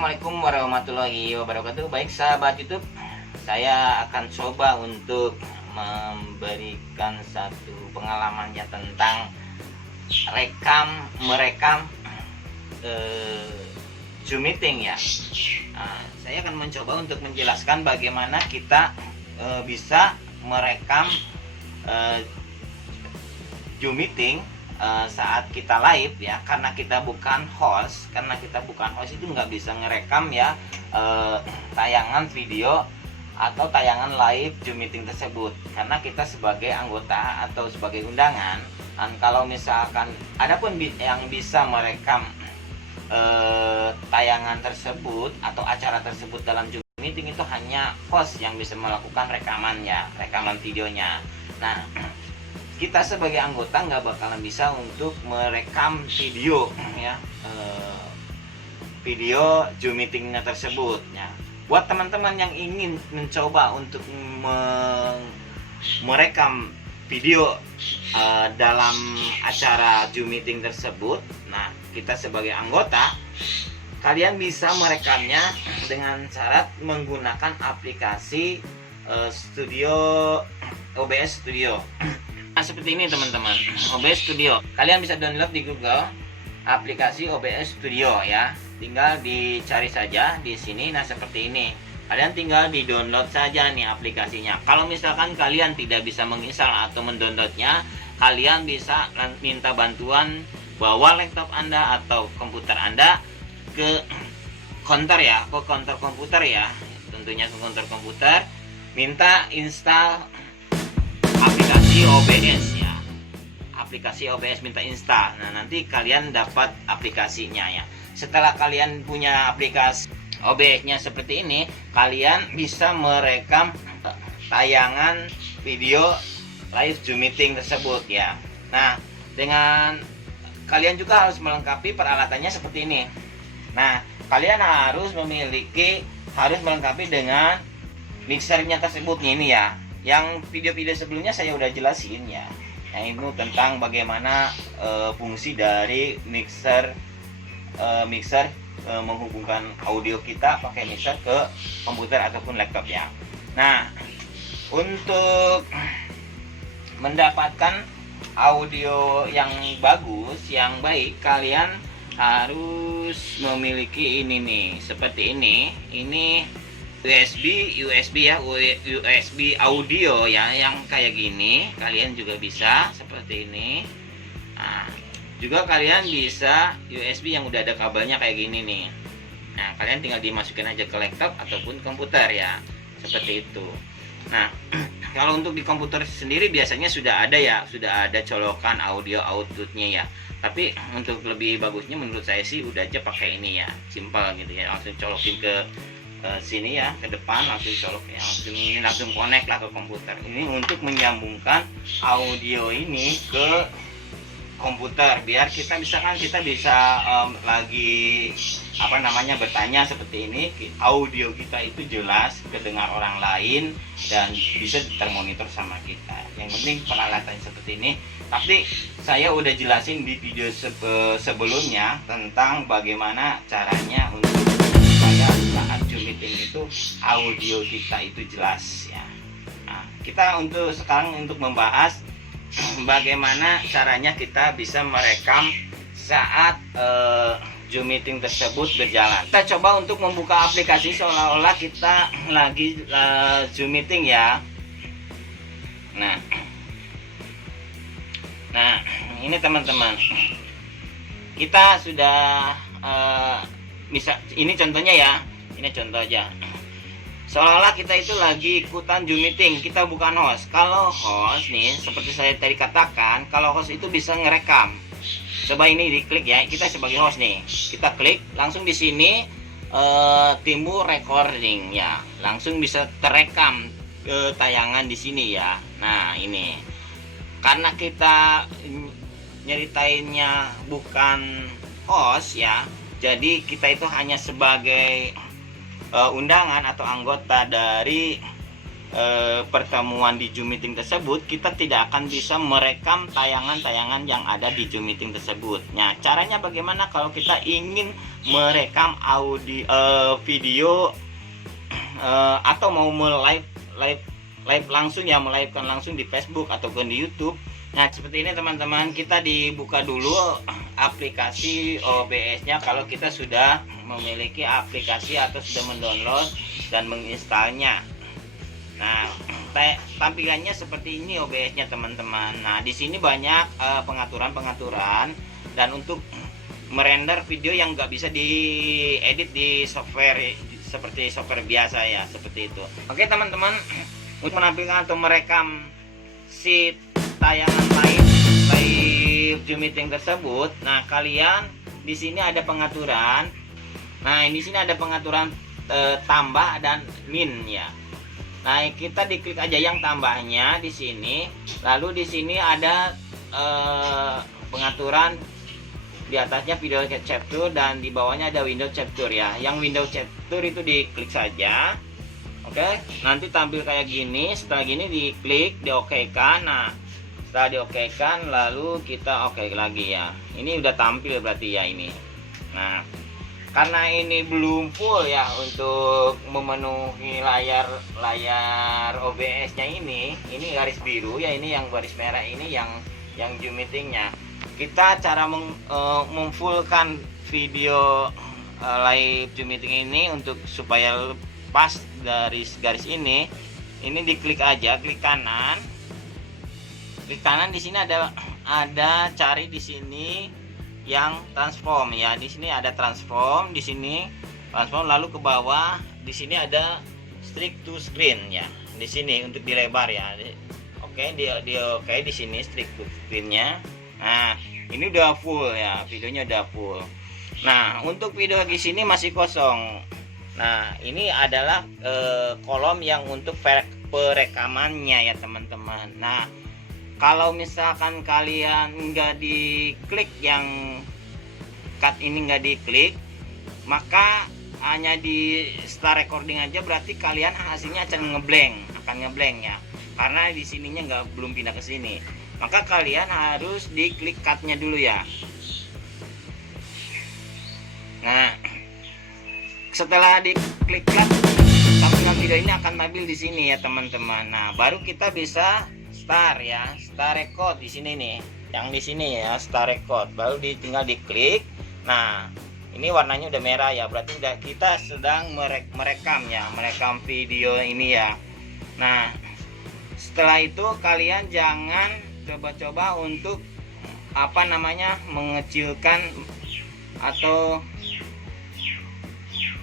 Assalamualaikum warahmatullahi wabarakatuh. Baik sahabat YouTube, saya akan coba untuk memberikan satu pengalamannya tentang merekam Zoom meeting ya. Saya akan mencoba untuk menjelaskan bagaimana kita bisa merekam Zoom meeting saat kita live ya, karena kita bukan host itu nggak bisa ngerekam ya tayangan video atau tayangan live Zoom meeting tersebut, karena kita sebagai anggota atau sebagai undangan. Dan kalau misalkan adapun yang bisa merekam tayangan tersebut atau acara tersebut dalam Zoom meeting, itu hanya host yang bisa melakukan rekaman videonya. Nah, kita sebagai anggota nggak bakalan bisa untuk merekam video ya, video Zoom meetingnya tersebut ya. Buat teman-teman yang ingin mencoba untuk merekam video dalam acara Zoom meeting tersebut, nah kita sebagai anggota, kalian bisa merekamnya dengan syarat menggunakan aplikasi OBS Studio. Nah, seperti ini teman-teman, OBS Studio. Kalian bisa download di Google aplikasi OBS Studio ya. Tinggal dicari saja di sini. Nah, seperti ini. Kalian tinggal di-download saja nih aplikasinya. Kalau misalkan kalian tidak bisa menginstal atau mendownloadnya, kalian bisa minta bantuan, bawa laptop Anda atau komputer Anda ke counter ya, ke counter komputer ya. Tentunya ke counter komputer, minta install aplikasi OBS ya, aplikasi OBS minta install. Nah, nanti kalian dapat aplikasinya ya. Setelah kalian punya aplikasi OBS-nya seperti ini, kalian bisa merekam tayangan video live Zoom meeting tersebut ya. Nah, dengan kalian juga harus melengkapi peralatannya seperti ini. Nah, kalian harus melengkapi dengan mixernya tersebut ini ya. Yang video-video sebelumnya saya udah jelasin ya, yang itu tentang bagaimana fungsi dari mixer menghubungkan audio kita pakai mixer ke komputer ataupun laptop ya. Nah, untuk mendapatkan audio yang bagus, yang baik, kalian harus memiliki ini nih, seperti ini. Ini USB ya, USB audio ya, yang kayak gini. Kalian juga bisa seperti ini. Nah, juga kalian bisa USB yang udah ada kabelnya kayak gini nih. Nah, kalian tinggal dimasukin aja ke laptop ataupun komputer ya, seperti itu. Nah, kalau untuk di komputer sendiri biasanya sudah ada colokan audio outputnya ya. Tapi untuk lebih bagusnya menurut saya sih udah aja pakai ini ya, simpel gitu ya, langsung colokin ke sini ya, ke depan langsung colok ya, langsung connect lah ke komputer. Ini untuk menyambungkan audio ini ke komputer, biar kita bisa lagi bertanya seperti ini, audio kita itu jelas kedengar orang lain dan bisa termonitor sama kita. Yang penting peralatan seperti ini. Tapi saya udah jelasin di video sebelumnya tentang bagaimana caranya untuk saat Zoom meeting itu audio kita itu jelas ya. Nah, kita sekarang untuk membahas bagaimana caranya kita bisa merekam saat Zoom meeting tersebut berjalan. Kita coba untuk membuka aplikasi seolah-olah kita lagi Zoom meeting ya. Nah, ini teman-teman, kita sudah bisa, ini contohnya ya. Ini contoh aja. Seolah-olah kita itu lagi ikutan Zoom meeting, kita bukan host. Kalau host nih, seperti saya tadi katakan, kalau host itu bisa ngerekam. Coba ini diklik ya, kita sebagai host nih, kita klik, langsung di sini timbul recording ya, langsung bisa terekam ke tayangan di sini ya. Nah, ini karena kita nyeritainnya bukan host ya, jadi kita itu hanya sebagai undangan atau anggota dari pertemuan di Zoom meeting tersebut, kita tidak akan bisa merekam tayangan-tayangan yang ada di Zoom meeting tersebut. Nah, caranya bagaimana kalau kita ingin merekam video atau mau live langsung ya, melivekan langsung di Facebook ataupun di YouTube. Nah, seperti ini teman-teman, kita dibuka dulu aplikasi OBS-nya kalau kita sudah memiliki aplikasi atau sudah mendownload dan menginstalnya. Nah, tampilannya seperti ini OBS-nya teman-teman. Nah, di sini banyak pengaturan-pengaturan, dan untuk merender video yang nggak bisa diedit di software seperti software biasa ya, seperti itu. Oke teman-teman, untuk menampilkan atau merekam si tayangan live Zoom meeting tersebut, nah kalian di sini ada pengaturan. Nah, di sini ada pengaturan tambah dan min ya. Nah, kita diklik aja yang tambahnya di sini. Lalu di sini ada pengaturan, di atasnya video capture dan di bawahnya ada window capture ya. Yang window capture itu diklik saja. Oke, nanti tampil kayak gini. Setelah gini diklik, diokekan. Nah, setelah diokekan lalu kita oke lagi ya. Ini udah tampil berarti ya ini. Nah, karena ini belum full ya untuk memenuhi layar OBS-nya ini garis biru ya, ini yang garis merah ini yang Zoom meeting-nya. Kita cara memfullkan video live Zoom meeting ini untuk supaya pas garis ini diklik aja, klik kanan di sini ada cari di sini yang transform ya. Di sini ada transform, di sini transform, lalu ke bawah di sini ada strict to screen ya. Di sini untuk dilebar ya. Oke, oke di sini strict to screen-nya. Nah, ini udah full ya, videonya udah full. Nah, untuk video di sini masih kosong. Nah, ini adalah kolom yang untuk perekamannya ya teman-teman. Nah, kalau misalkan kalian nggak diklik yang cut ini, nggak diklik, maka hanya di start recording aja, berarti kalian hasilnya akan ngeblank ya, karena di sininya belum pindah ke sini. Maka kalian harus diklik cutnya dulu ya. Nah, setelah diklik cut, tampilan video ini akan tampil di sini ya teman-teman. Nah, baru kita bisa start ya, start record di sini nih, yang di sini ya, start record. Baru tinggal diklik. Nah, ini warnanya udah merah ya, berarti kita sedang merekam ya, merekam video ini ya. Nah, setelah itu kalian jangan coba-coba untuk mengecilkan, atau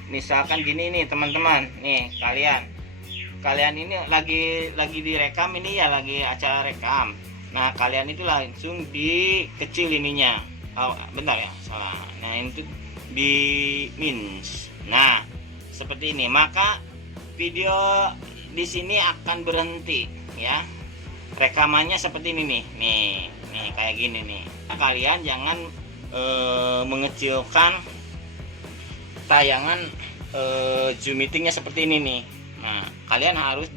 misalkan gini nih teman-teman, nih kalian ini lagi direkam ini ya, lagi acara rekam. Nah, kalian itu langsung dikecil ininya. Bentar ya, salah. Nah, itu di minus. Nah, seperti ini. Maka video di sini akan berhenti ya. Rekamannya seperti ini nih. Nih kayak gini nih. Nah, kalian jangan mengecilkan tayangan Zoom meetingnya seperti ini nih. Nah, kalian harus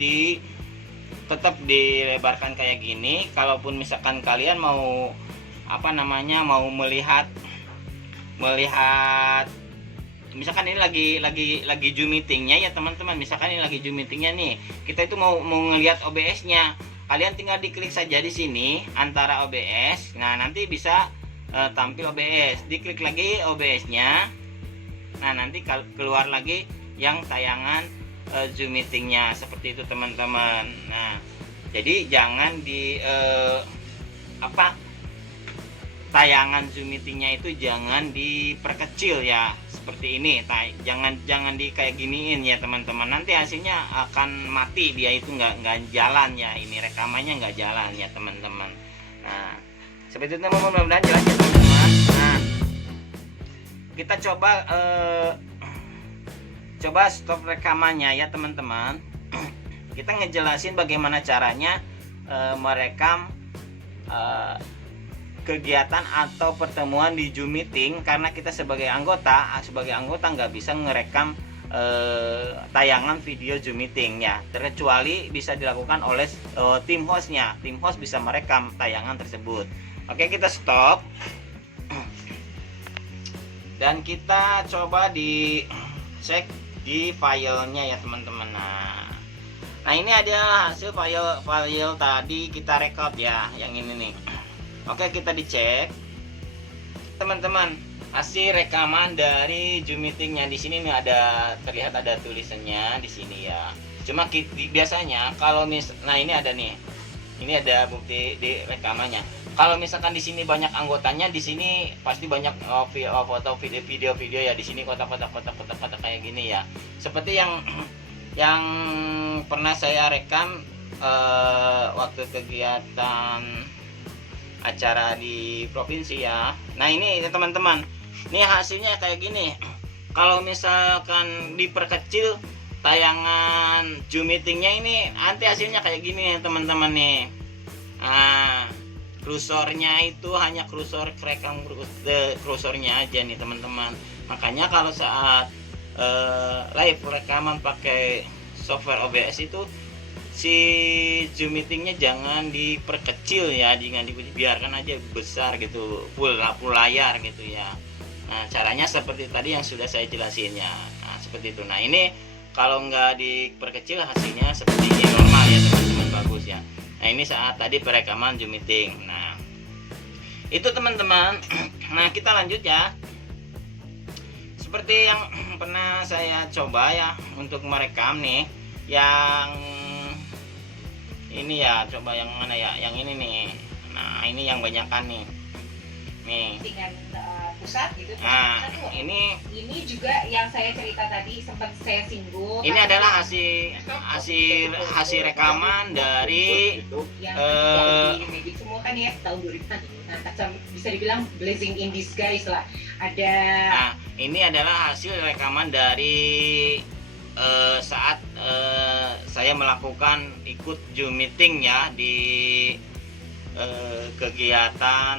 tetap dilebarkan kayak gini. Kalaupun misalkan kalian mau mau melihat misalkan ini lagi Zoom meetingnya ya teman-teman. Misalkan ini lagi Zoom meetingnya nih, kita itu mau ngelihat OBS-nya. Kalian tinggal diklik saja di sini antara OBS. Nah, nanti bisa tampil OBS. Diklik lagi OBS-nya. Nah, nanti keluar lagi yang tayangan Zoom meetingnya, seperti itu teman-teman. Nah, jadi jangan tayangan Zoom meetingnya itu jangan diperkecil ya, seperti ini. Jangan di kayak giniin ya teman-teman. Nanti hasilnya akan mati, dia itu nggak jalan ya, ini rekamannya nggak jalan ya teman-teman. Nah, seperti itu teman-teman, mudah-mudahan jelas ya teman-teman. Nah, kita coba stop rekamannya ya teman-teman. Kita ngejelasin bagaimana caranya merekam kegiatan atau pertemuan di Zoom meeting, karena kita sebagai anggota nggak bisa ngerekam tayangan video Zoom meeting ya, terkecuali bisa dilakukan oleh tim hostnya. Tim host bisa merekam tayangan tersebut. Oke, kita stop dan kita coba cek di filenya ya teman-teman. Nah ini ada hasil file tadi kita record ya, yang ini nih. Oke, kita dicek teman-teman hasil rekaman dari Zoom meetingnya. Di sini nih terlihat ada tulisannya di sini ya. Cuma biasanya kalau nah ini ada nih, ini ada bukti di rekamannya. Kalau misalkan di sini banyak anggotanya, di sini pasti banyak foto video ya. Di sini kotak-kotak kayak gini ya. Seperti yang pernah saya rekam waktu kegiatan acara di provinsi ya. Nah ini ya teman-teman, ini hasilnya kayak gini. Kalau misalkan diperkecil tayangan Zoom meetingnya ini, nanti hasilnya kayak gini ya teman-teman nih. Nah, kursornya itu hanya kursor rekam kursornya aja nih teman-teman. Makanya kalau saat live rekaman pakai software OBS itu si Zoom meetingnya jangan diperkecil ya, jangan dibiarkan aja besar gitu, full layar gitu ya. Nah caranya seperti tadi yang sudah saya jelasin ya. Nah seperti itu. Nah ini kalau nggak diperkecil hasilnya seperti ini, normal ya teman-teman, bagus ya. Nah ini saat tadi perekaman Zoom meeting. Nah itu teman-teman. Nah kita lanjut ya. Seperti yang pernah saya coba ya untuk merekam nih, yang ini ya, coba yang mana ya, yang ini nih. Nah ini yang banyakan nih dengan pusat gitu. Nah ini juga yang saya cerita tadi sempat saya singgung. Ini adalah hasil rekaman dari yang di Magic semua kan ya, tahun 2000. Nah, bisa dibilang blessing in disguise lah. Ada. Nah ini adalah hasil rekaman dari saat saya melakukan ikut Zoom meeting ya di kegiatan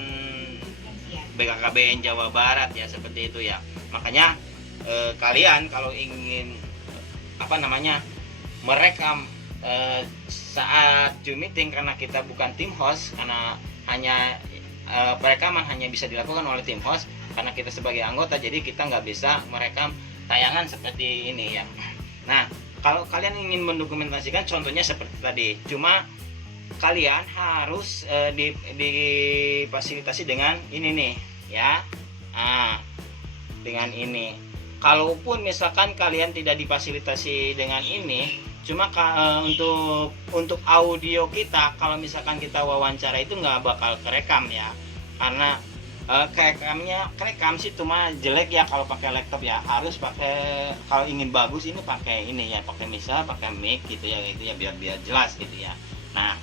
BKKBN Jawa Barat ya, seperti itu ya. Makanya kalian kalau ingin merekam saat Zoom meeting, karena kita bukan tim host, karena hanya perekaman hanya bisa dilakukan oleh tim host karena kita sebagai anggota, jadi kita nggak bisa merekam tayangan seperti ini ya. Nah kalau kalian ingin mendokumentasikan contohnya seperti tadi, cuma kalian harus difasilitasi dengan ini nih ya. Dengan ini. Kalaupun misalkan kalian tidak difasilitasi dengan ini, cuma untuk audio kita, kalau misalkan kita wawancara itu nggak bakal kerekam ya, karena kerekam sih cuma jelek ya kalau pakai laptop ya. Harus pakai, kalau ingin bagus ini pakai ini ya, pakai mic gitu ya, itu ya biar jelas gitu ya. Nah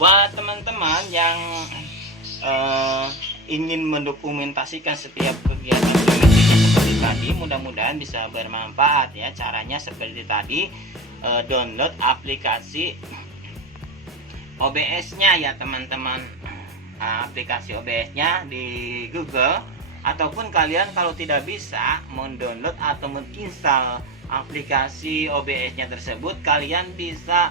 buat teman-teman yang ingin mendokumentasikan setiap kegiatan seperti tadi, mudah-mudahan bisa bermanfaat ya. Caranya seperti tadi, download aplikasi OBS-nya ya teman-teman. Aplikasi OBS-nya di Google, ataupun kalian kalau tidak bisa mendownload atau menginstal aplikasi OBS-nya tersebut, kalian bisa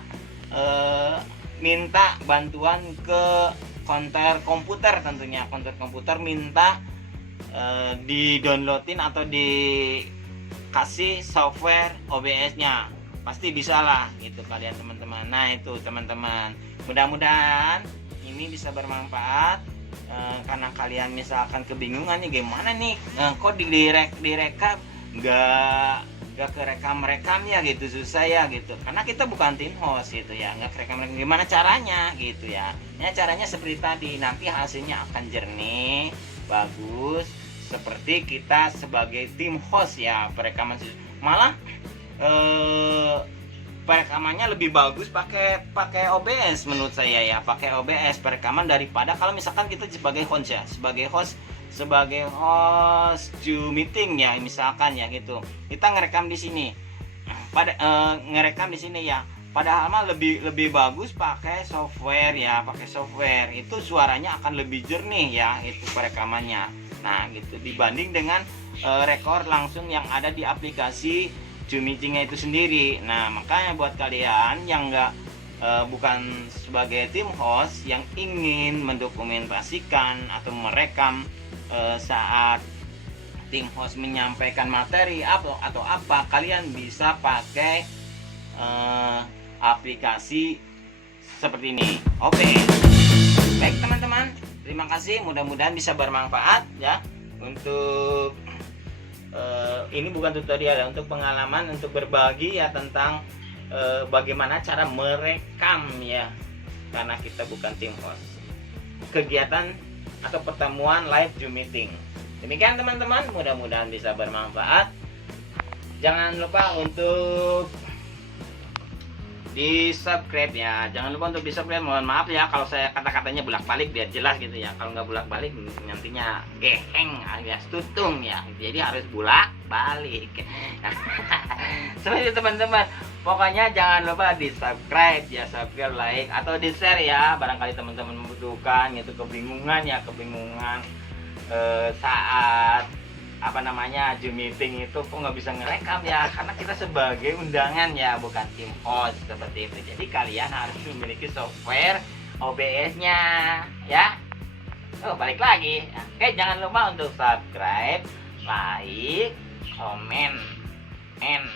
minta bantuan ke konter komputer, tentunya konter komputer, minta di-downloadin atau dikasih software OBS-nya, pasti bisa lah gitu kalian teman-teman. Nah itu teman-teman, mudah-mudahan ini bisa bermanfaat karena kalian misalkan kebingungan nih gimana nih, kok direkam nggak kerekam ya gitu, susah ya gitu, karena kita bukan tim host gitu ya, nggak kerekam gimana caranya gitu ya. Caranya seperti tadi, nanti hasilnya akan jernih, bagus, seperti kita sebagai tim host ya. Perekaman malah perekamannya lebih bagus pakai OBS menurut saya ya, pakai OBS perekaman daripada kalau misalkan kita sebagai host ya, sebagai host Zoom meeting ya misalkan ya gitu, kita ngerekam di sini ya, padahal mah lebih bagus pakai software ya, pakai software itu suaranya akan lebih jernih ya, itu perekamannya. Nah gitu, dibanding dengan rekor langsung yang ada di aplikasi Zoom Meeting-nya itu sendiri. Nah makanya buat kalian yang bukan sebagai tim host yang ingin mendokumentasikan atau merekam saat tim host menyampaikan materi atau apa, kalian bisa pakai aplikasi seperti ini. Oke. Baik teman-teman, terima kasih, mudah-mudahan bisa bermanfaat ya. Untuk ini bukan tutorial ya, untuk pengalaman, untuk berbagi ya tentang bagaimana cara merekam ya, karena kita bukan tim host kegiatan atau pertemuan live Zoom meeting. Demikian teman-teman, mudah-mudahan bisa bermanfaat. Jangan lupa untuk di subscribe ya, jangan lupa untuk di subscribe. Mohon maaf ya kalau saya kata-katanya bolak-balik, biar jelas gitu ya. Kalau nggak bolak-balik nantinya geheng alias tutung ya, jadi harus bolak-balik. Seperti itu teman-teman, pokoknya jangan lupa di subscribe ya, subscribe, like, atau di share ya, barangkali teman-teman membutuhkan itu, kebingungan saat Zoom meeting itu kok nggak bisa ngerekam ya, karena kita sebagai undangan ya, bukan tim host seperti itu. Jadi kalian harus memiliki software OBS-nya ya. Balik lagi. Oke, jangan lupa untuk subscribe, like, comment, and